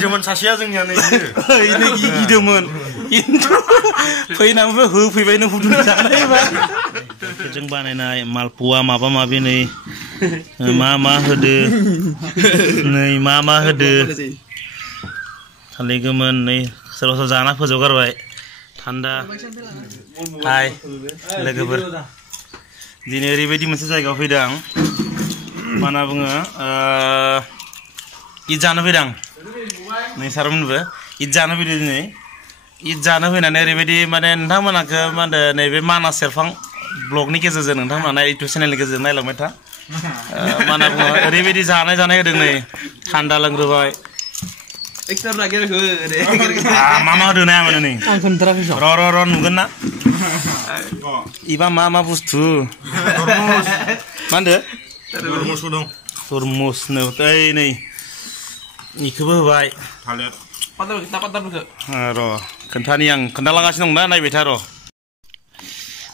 गिदोंमोन सासेया जोंनिया नै गिदोंमोन फैनानैबो होफैबाय नों हुदुं जानायबा जों बानायनाय मालपुवा माबा माबि नै मा होदो नै मा होदो थालिर गोमोन नै सोरबा सोरबा जाना फोजोबगारबाय थान्दा हाय लोगोफोर दिनै ओरैबायदि मोनसे जायगायाव फैदों आं मा होनना बुङो ईद जानो फैदों नै सारमोनबो ईद जानो फैदों दिनै ईद जानो फैनानै ओरैबायदि माने नोंथांमोनाखौ मा होनो नैबे मानास सेरफां ब्लगनि गेजेरजों नोंथांमोना इउटुब चेनेलनि गेजेरजों नायलांबाय था मा होनना बुङो ओरैबायदि जानाय होदों नै थान्दा लोंग्रोबाय मा होदों नाया माने नै र' नुगोन ना इबा मा बुस्थु मा होनदो तरमुस ओइ नै इखौबो होबाय र' खोन्थानि आं खोन्थालांगासिनो दं ना नायबाय था र'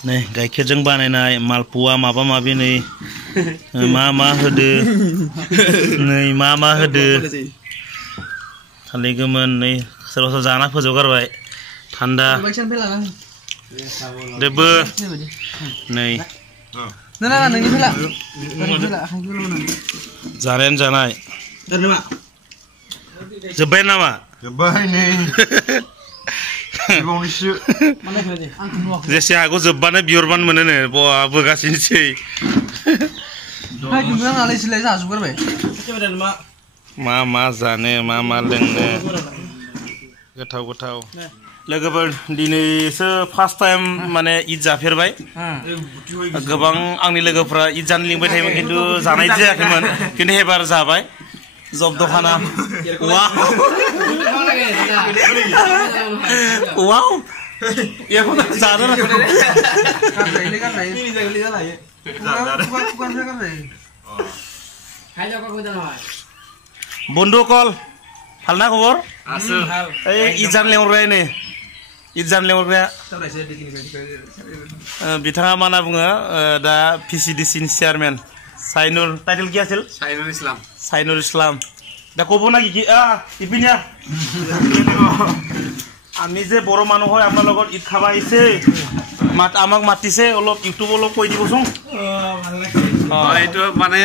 नै गाइखेरजों बानायनाय मालपुवा माबा माबि नै मा होदो नै मा होदो थालिर गोमोन नै सोरबा सोरबा जाना फोजोबगारबाय थान्दा देबो नै जानायानो जानाय जोब्बाय नामा जेसे हागौ जोब्बानो बिहरबानो मोनो नो बोगासिनोसै मा जानो मा लोंनो गोथाव लोगोफोर दिनैसो फार्स्ट टाइम माने ईद जाफेरबाय गोबां आंनि लोगोफ्रा ईद जानो लिंबाय थायोमोन खिन्थु जानाय जायाखैमोन खिन्थु एबार जाबाय जब दखाना वाव এখন জানো না বন্ধু কল ভাল না খবর এই ইজান लेंहरबाय नै इजान लेंहरग्राया बिथाङा मा होनना बुङो दा पिसिडिसिनि चेयारमेन साइनुर टाइटेल কি আছিল साइनुर इस्लाम दा কব নাকি কি ইপিনিয়া আমি যে বড় মানুহ হয় আপনার লগত ঈদ খাবা আইছে আমাক মাতিছে অলপ ইউটিউব অলপ কৈ দিবচোন এইটো মানে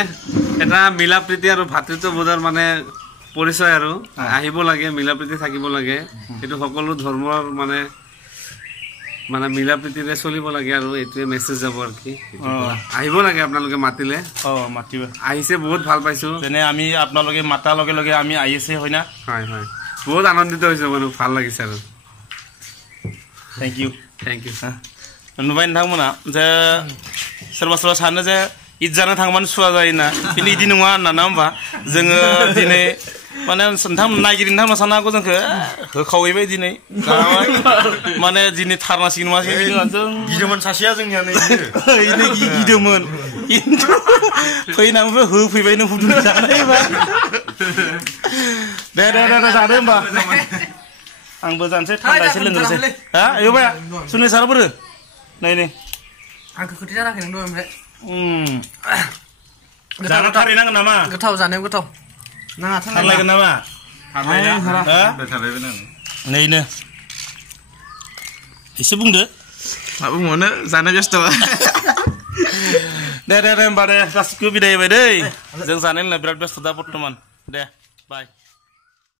এটা মিলা প্ৰীতি আৰু ভাতৃত্ববোধৰ মানে পৰিচয় আৰু আহিব লাগে মিলা প্ৰীতি থাকিব লাগে এটো সকলো ধৰ্মৰ মানে মিলা প্ৰীতিৰে চলিব লাগে আৰু এটোৱে মেছেজ যাব আৰু কি আহিব লাগে আপোনালোকে মাতিলে মাতিবা আহিছে বহুত ভাল পাইছো তেনে আমি আপোনালোকে মাতা লগে লগে আমি আইছে হয়না হয় বহুত আনন্দিত হৈছো মানে ভাল লাগিছে আৰু थैंक यू नुबाय नोंथांमोना जे सोरबा सानो जे ईद जानो थांबानो सुवा जायोना खिन्थु इदि नङा होनना होमबा जोङो दिनै माने नायगिरिनो सानो हागौ जोंखौ होखावैबाय दिनै माने दिनै थारनासिगोन नङासिगोन जों गिदोंमोन सासेया जोंनिया नै गिदोंमोन फैनानैबो होफैबाय नों हुदुं जानायबा दे जादो होमबा आंबो जानोसै थान्दा एसे लोंनोसै हा एबाया सुनै सारबोरो नै आंखौ खोथि जानाखै नों ओमफ्राय जानो थारैनांगोन नामा गोथाव जानायाव गोथाव नाङा थारलायगोन नामा नैनो एसे बुंदो मा बुंबावनो जानो बेस्थ' दे होमबा दे गासिबो बिदाय होबाय दै जों जानाय लोंनाय बिराद बेस्थ' दा बर्थमान दे बाय